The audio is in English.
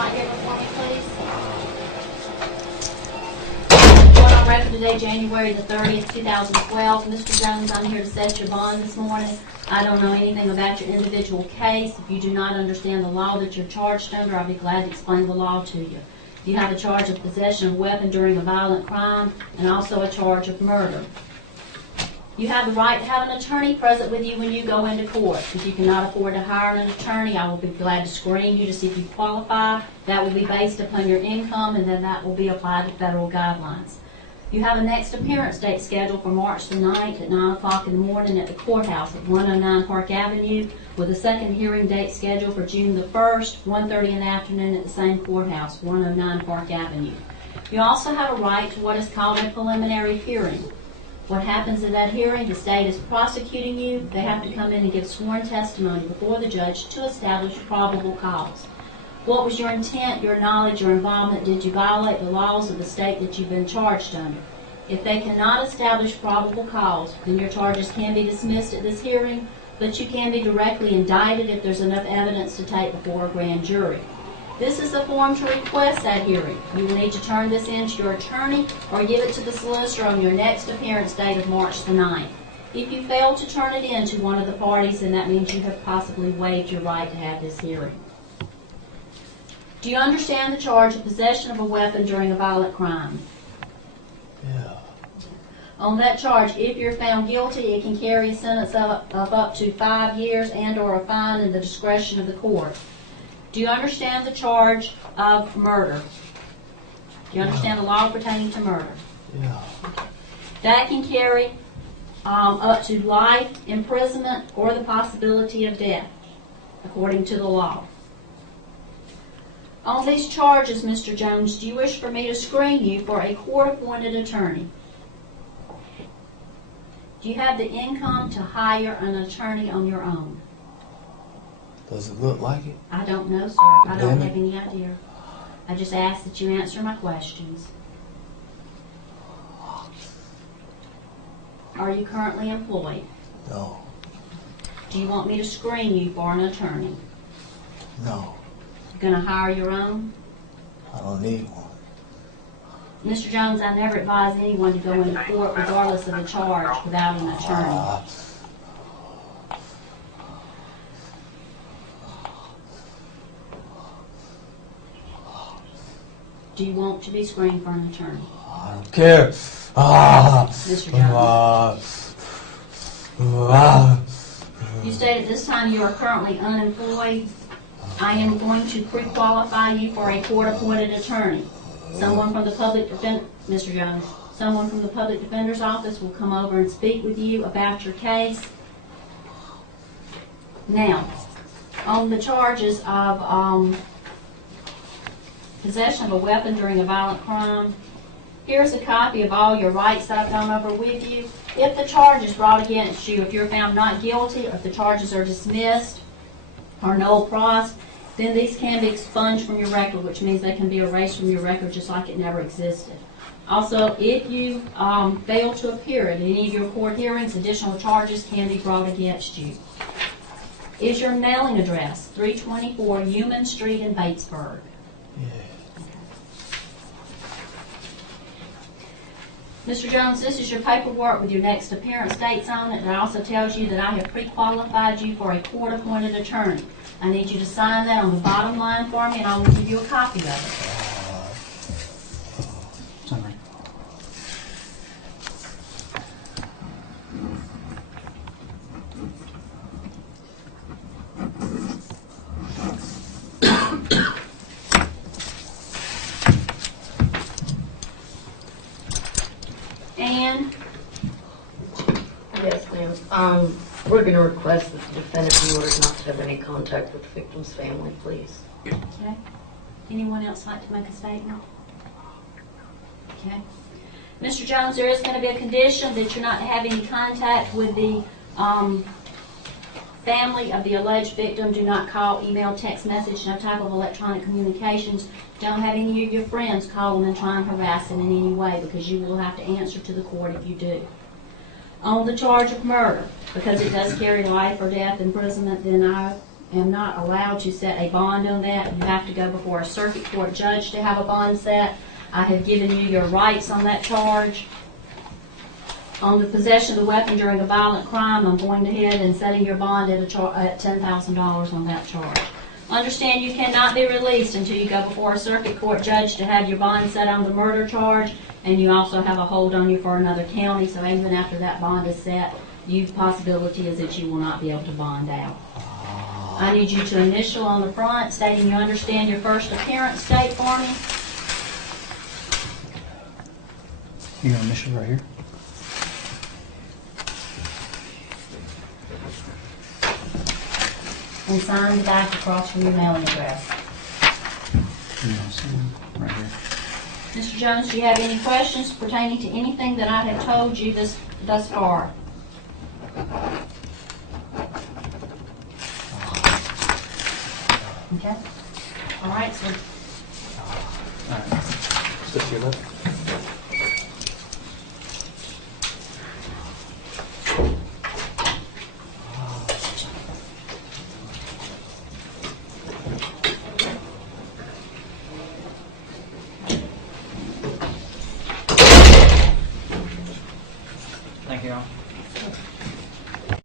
right here before me, please? Court on record today, January the 30th, 2012. Mr. Jones, I'm here to set your bond this morning. I don't know anything about your individual case. If you do not understand the law that you're charged under, I'll be glad to explain the law to you. You have a charge of possession of a weapon during a violent crime and also a charge of murder. You have the right to have an attorney present with you when you go into court. If you cannot afford to hire an attorney, I will be glad to screen you to see if you qualify. That will be based upon your income, and then that will be applied to federal guidelines. You have a next appearance date scheduled for March the 9th at 9 o'clock in the morning at the courthouse at 109 Park Avenue, with a second hearing date scheduled for June the 1st, 1:30 in the afternoon at the same courthouse, 109 Park Avenue. You also have a right to what is called a preliminary hearing. What happens in that hearing, the state is prosecuting you. They have to come in and give sworn testimony before the judge to establish probable cause. What was your intent, your knowledge, your involvement? Did you violate the laws of the state that you've been charged under? If they cannot establish probable cause, then your charges can be dismissed at this hearing, but you can be directly indicted if there's enough evidence to take before a grand jury. This is the form to request that hearing. You will need to turn this in to your attorney or give it to the solicitor on your next appearance date of March the 9th. If you fail to turn it in to one of the parties, then that means you have possibly waived your right to have this hearing. Do you understand the charge of possession of a weapon during a violent crime? Yeah. On that charge, if you're found guilty, it can carry a sentence of up to 5 years and or a fine in the discretion of the court. Do you understand the charge of murder? Do you understand the law pertaining to murder? Yeah. That can carry up to life imprisonment or the possibility of death, according to the law. On these charges, Mr. Jones, do you wish for me to screen you for a court-appointed attorney? Do you have the income to hire an attorney on your own? Does it look like it? I don't know, sir. I don't Damn it. have any idea. I just ask that you answer my questions. Are you currently employed? No. Do you want me to screen you for an attorney? No. You going to hire your own? I don't need one. Mr. Jones, I never advise anyone to go into court regardless of the charge without an attorney. Do you want to be screened for an attorney? I don't care. Mr. Jones. You state at this time you are currently unemployed. I am going to pre-qualify you for a court-appointed attorney. Someone from the Mr. Jones, someone from the public defender's office will come over and speak with you about your case. Now, on the charges of possession of a weapon during a violent crime, here's a copy of all your rights that I've gone over with you. If the charge is brought against you, if you're found not guilty, or if the charges are dismissed or no pros, then these can be expunged from your record, which means they can be erased from your record just like it never existed. Also, if you fail to appear at any of your court hearings, additional charges can be brought against you. Is your mailing address 324 Human Street in Batesburg? Yeah. Mr. Jones, this is your paperwork with your next appearance dates on it. It also tells you that I have pre-qualified you for a court-appointed attorney. I need you to sign that on the bottom line for me, and I will give you a copy of it. Summary. And Yes, ma'am. We're going to request that the defendant be ordered not to have any contact with the victim's family, please. okay. Anyone else like to make a statement? Okay. Mr. Jones, there is going to be a condition that you're not to have any contact with the family of the alleged victim. Do not call, email, text message, no type of electronic communications. Don't have any of your friends call them and try and harass them in any way, because you will have to answer to the court if you do. On the charge of murder, because it does carry life or death imprisonment, then I am not allowed to set a bond on that. You have to go before a circuit court judge to have a bond set. I have given you your rights on that charge. On the possession of the weapon during a violent crime, I'm going ahead and setting your bond at $10,000 on that charge. Understand you cannot be released until you go before a circuit court judge to have your bond set on the murder charge, and you also have a hold on you for another county, so even after that bond is set, the possibility is that you will not be able to bond out. I need you to initial on the front stating you understand your first appearance date for me. You gonna initial right here? And sign the back across from your mailing address. You know, so right here. Mr. Jones, do you have any questions pertaining to anything that I have told you thus far? Okay. All right, sir. All right. Step to your left.